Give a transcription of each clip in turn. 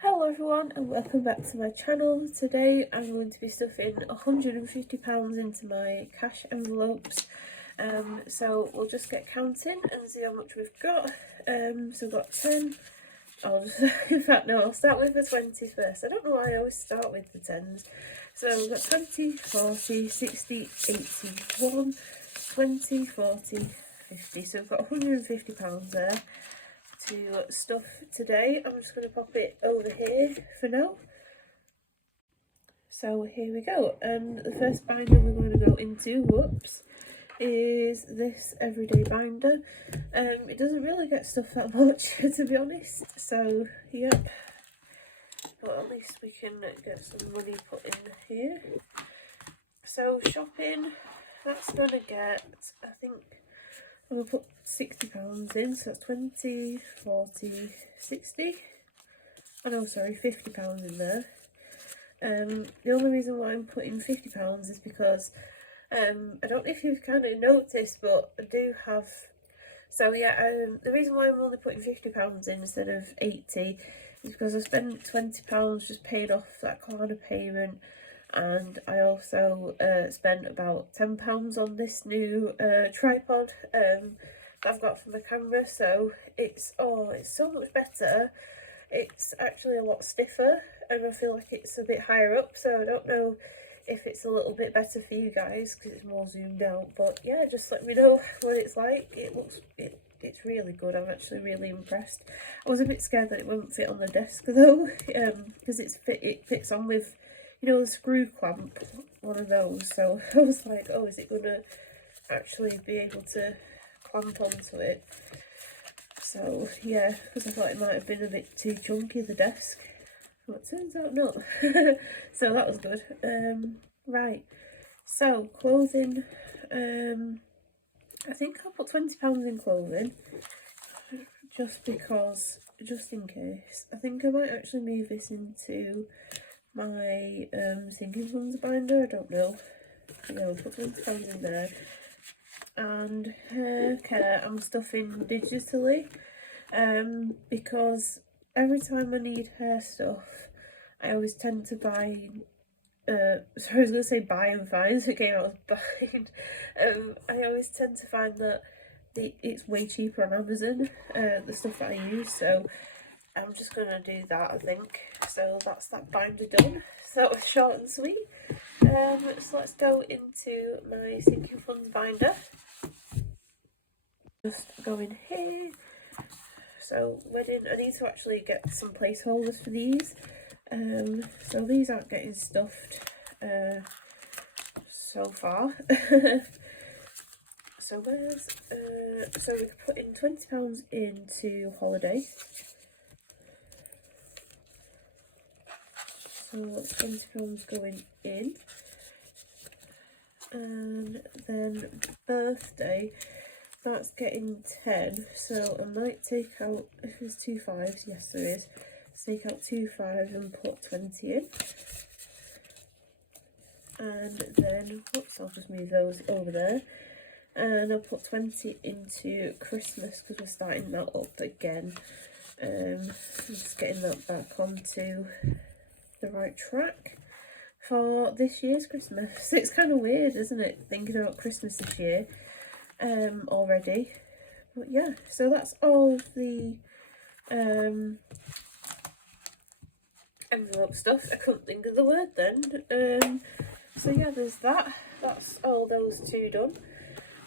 Hello everyone and welcome back to my channel. Today I'm going to be stuffing £150 into my cash envelopes. So we'll just get counting and see how much we've got. So we've got 10. I'll start with the 20 first. I don't know why I always start with the 10s. So we've got 20, 40, 60, 80, 1, 20, 40, 50. So we've got £150 there to stuff today. I'm just going to pop it over here for now. So here we go. The first binder we're going to go into, is this everyday binder. It doesn't really get stuffed that much to be honest, so yeah, but at least we can get some money put in here. So shopping, that's going to get, I think I'm going to put £60 in, so that's 20, 40, 60, oh no sorry, £50 in there. The only reason why I'm putting £50 is because I don't know if you've kind of noticed, but I do have, so yeah, the reason why I'm only putting £50 in instead of 80 is because I spent £20 just paying off that corner payment, and I also spent about £10 on this new tripod that I've got for my camera. So it's so much better. It's actually a lot stiffer and I feel like it's a bit higher up, so I don't know if it's a little bit better for you guys because it's more zoomed out. But yeah, just let me know what it's like. It's really good. I'm actually really impressed. I was a bit scared that it wouldn't fit on the desk though, because it fits on with, you know, the screw clamp, one of those. So I was like, oh, is it gonna actually be able to clamp onto it? So yeah, because I thought it might have been a bit too chunky, the desk. Well, it turns out not. So that was good. Right, so clothing, I think I'll put £20 in clothing, just in case. I think I might actually move this into my sinking funds binder, I don't know. Yeah, I'll put £20 in there. And hair care I'm stuffing digitally, because every time I need hair stuff I always tend to buy, sorry, I was going to say buy and find, so again I was buying. I always tend to find that it's way cheaper on Amazon, the stuff that I use, so I'm just going to do that, I think. So that's that binder done. So that was short and sweet. So let's go into my sinking fund binder. Just go in here. So wedding, I need to actually get some placeholders for these. So these aren't getting stuffed so far. So where's, so we've put in £20 into holiday. So £20 going in. And then birthday, that's getting 10, so I might take out, if there's 2 5s, yes there is, take out 2 5s and put 20 in. And then, whoops, I'll just move those over there. And I'll put 20 into Christmas because we're starting that up again. Just getting that back onto the right track for this year's Christmas. It's kind of weird, isn't it, thinking about Christmas this year already. But yeah, so that's all the envelope stuff. I couldn't think of the word then. So yeah, there's that. That's all those two done.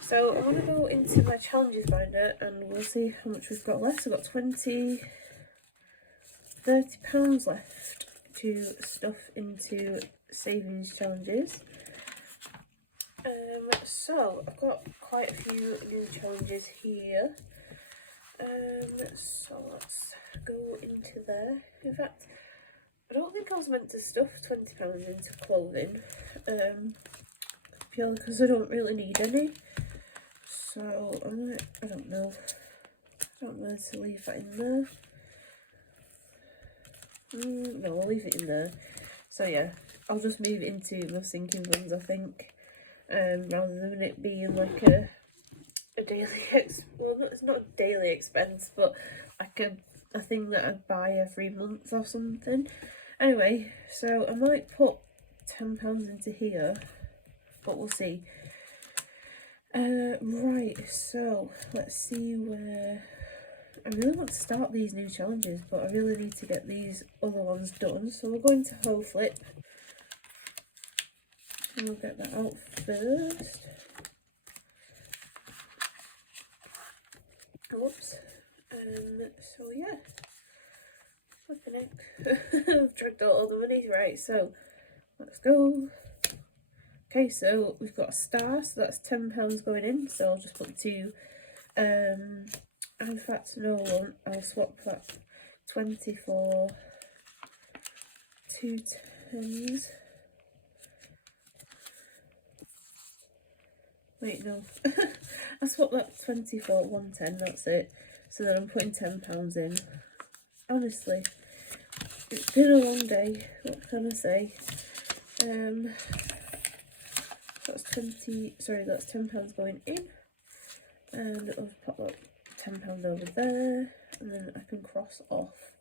So I want to go into my challenges binder and we'll see how much we've got left. I've got £30 left to stuff into savings challenges. So I've got quite a few new challenges here. So let's go into there. In fact, I don't think I was meant to stuff £20 into clothing, purely because I don't really need any. So I don't know to leave that in there. No, I'll leave it in there. So yeah, I'll just move it into my sinking funds, I think. rather than it being like a daily well, it's not a daily expense, but like a thing that I'd buy every month or something. Anyway, so I might put £10 into here, but we'll see. Right, so let's see where I really want to start these new challenges, but I really need to get these other ones done. So we're going to hoe flip, and we'll get that out first. Whoops. So yeah, flipping it. I've dragged out all the money. Right, so let's go. Okay, so we've got a star, so that's £10 going in. So I'll just put 2. And if that's no one, I'll swap that 20 for 2 10s. Wait, no. I swapped that 20 for 110, that's it. So then I'm putting £10 in. Honestly, it's been a long day, what can I say? That's £10 going in. And I'll pop that £10 over there, and then I can cross off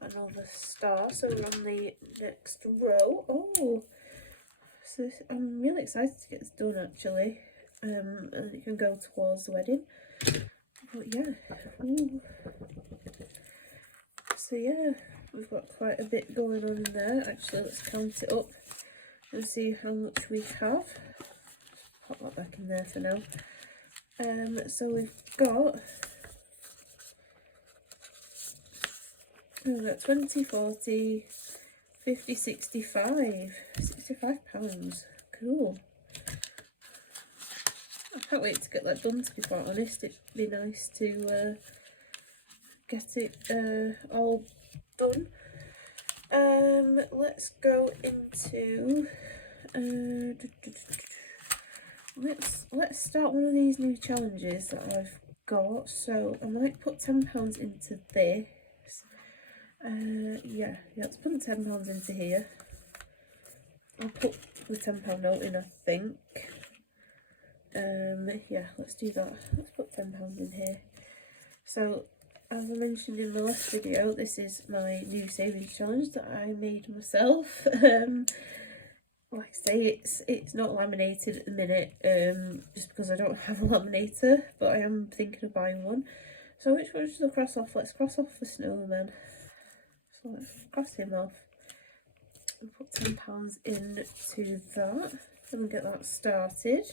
another star. So we're on the next row. Oh, so I'm really excited to get this done actually, and it can go towards the wedding. But yeah, ooh. So yeah, we've got quite a bit going on in there. Actually, let's count it up and see how much we have. Pop that back in there for now. So we've got 20, 40, 50, 65 £65. Cool. I can't wait to get that done, to be quite honest. It'd be nice to get it all done. Let's go into let's start one of these new challenges that I've got. So I might put £10 into this. Yeah, let's put £10 into here. I'll put the £10 note in, I think. Yeah, let's do that. Let's put £10 in here. So as I mentioned in my last video, this is my new savings challenge that I made myself. Like I say, it's not laminated at the minute, just because I don't have a laminator, but I am thinking of buying one. So which one should I cross off? Let's cross off the snowman. So let's cross him off and put £10 into that, and get that started.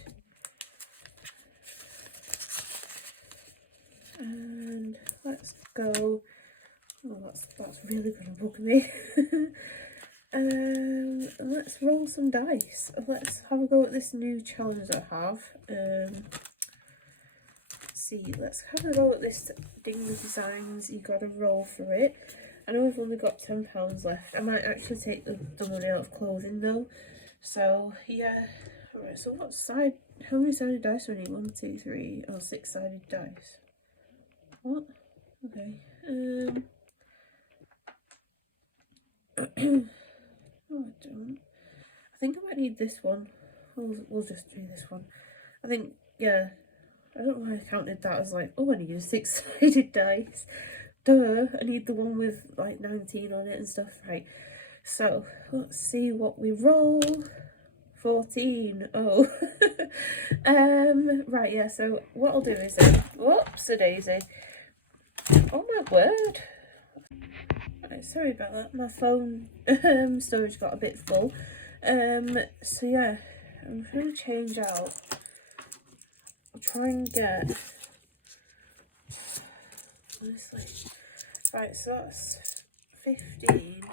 And let's go. Oh, that's really gonna bug me. Let's roll some dice. Let's have a go at this new challenge I have. Let's see, let's have a go at this Ding Designs. You gotta roll for it. I know we've only got £10 left. I might actually take the money out of clothing though. So yeah. Alright, so what side, how many sided dice do we need? 1, 2, 3, or 6 sided dice. What? Okay. Oh, I don't. I think I might need this one. We'll just do this one. I think, yeah. I don't know why I counted that as like, oh, I need a 6-sided dice. Duh, I need the one with like 19 on it and stuff. Right. So, let's see what we roll. 14. Oh. Right, yeah, so what I'll do is whoops a daisy. Oh my word. Right, sorry about that. My phone storage got a bit full. So yeah, I'm trying to change out. I'll try and get, honestly. Right, so that's 15.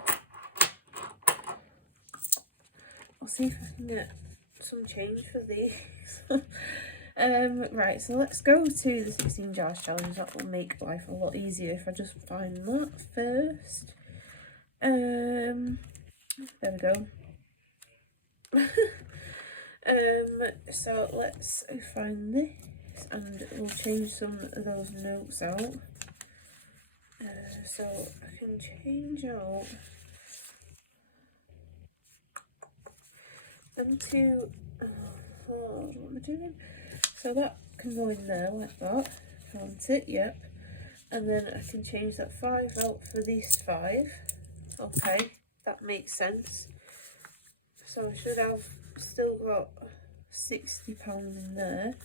I'll see if I can get some change for these. Right, so let's go to the 16 jars challenge. That will make life a lot easier if I just find that first. There we go. So let's find this, and we'll change some of those notes out. So I can change out them two. what am I doing? So that can go in there like that, can't it? Yep. And then I can change that 5 out for these 5. Okay, that makes sense. So I should have still got £60 in there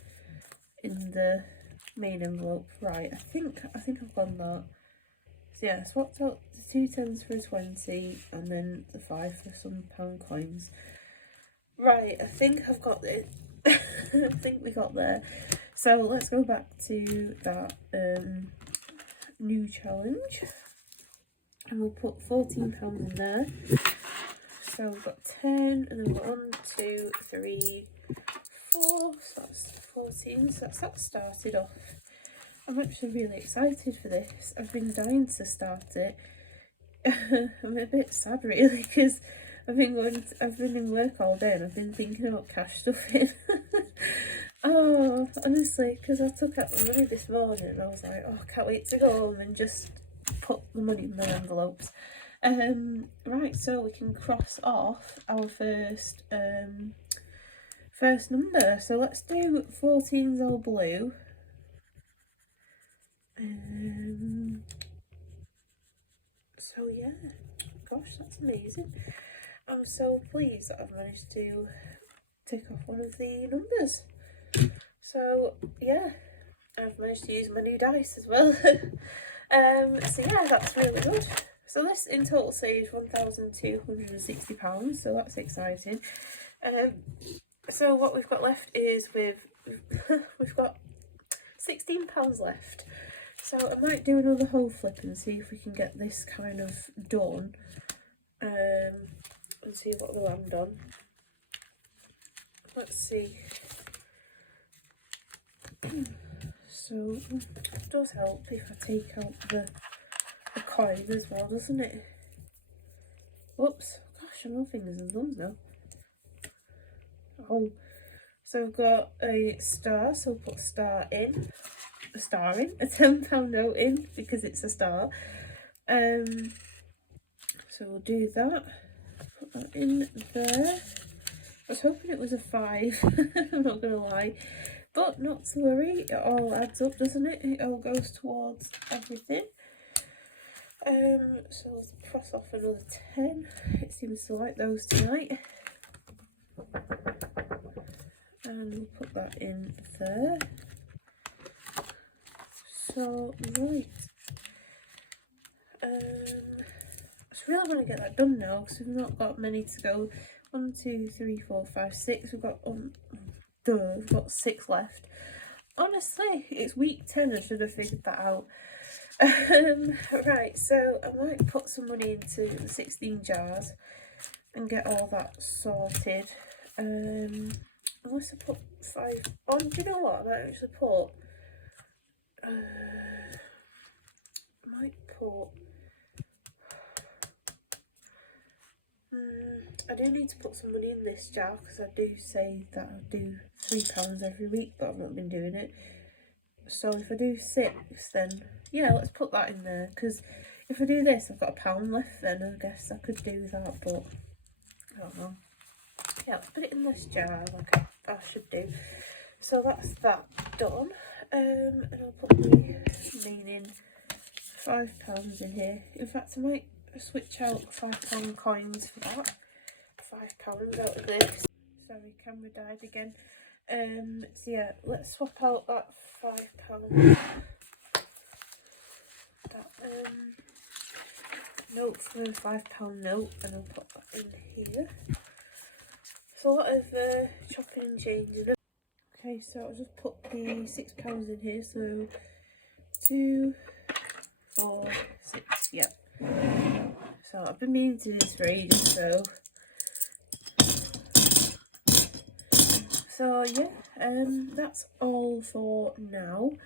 in the main envelope. Right, I think I've gone that. So yeah, I swapped out the 2 tens for a 20 and then the 5 for some pound coins. Right, I think I've got it. I think we got there. So let's go back to that new challenge. And we'll put £14 in there. So we've got 10 and then we've got 1, 2, 3, 4. So that's 14. So that's that started off. I'm actually really excited for this. I've been dying to start it. I'm a bit sad really because I've been in work all day and I've been thinking about cash stuffing. Oh, honestly, because I took out the money this morning and I was like, oh, I can't wait to go home and just put the money in my envelopes. Right, so we can cross off our first number. So let's do 14's all blue. So yeah, gosh, that's amazing. I'm so pleased that I've managed to tick off one of the numbers. So yeah, I've managed to use my new dice as well. So yeah, that's really good. So this in total saves £1,260, so that's exciting. So what we've got left is we've got £16 left. So I might do another whole flip and see if we can get this kind of done, and see what we land on. Let's see. So it does help if I take out the coin as well, doesn't it? Whoops, gosh, I'm all fingers and thumbs now. Oh, so I've got a star, so we'll put a star in, a £10 note in because it's a star. So we'll do that, put that in there. I was hoping it was a 5, I'm not gonna lie, but not to worry, it all adds up, doesn't it? It all goes towards everything. So let's cross off another 10. It seems to like those tonight. And we'll put that in there. So, right. I just really want to get that done now because we've not got many to go. 1, 2, 3, 4, 5, 6. We've got 6 left. Honestly, it's week 10. I should have figured that out. Right, so I might put some money into the 16 jars and get all that sorted. Unless I put 5 on, do you know what? I might actually put. I do need to put some money in this jar because I do say that I do £3 every week, but I've not been doing it. So if I do 6, then yeah, let's put that in there, because if I do this, I've got £1 left, then I guess I could do that, but I don't know. Yeah, let's put it in this jar like I should do. So that's that done. And I'll put the remaining £5 in here. In fact, I might switch out £5 coins for that. £5 out of this. Sorry, camera died again. So yeah, let's swap out that £5 note for a £5 note, and I'll put that in here. So a lot of chopping and changing it. Okay, so I'll just put the £6 in here. So 2, 4, 6. Yeah. So I've been meaning to do this for ages. So yeah, that's all for now.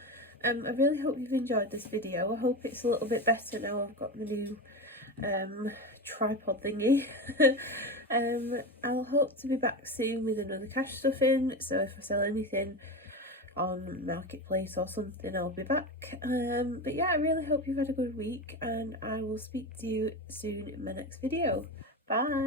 I really hope you've enjoyed this video. I hope it's a little bit better now I've got the new tripod thingy. I'll hope to be back soon with another cash stuffing, so if I sell anything on Marketplace or something, I'll be back. But yeah, I really hope you've had a good week, and I will speak to you soon in my next video. Bye!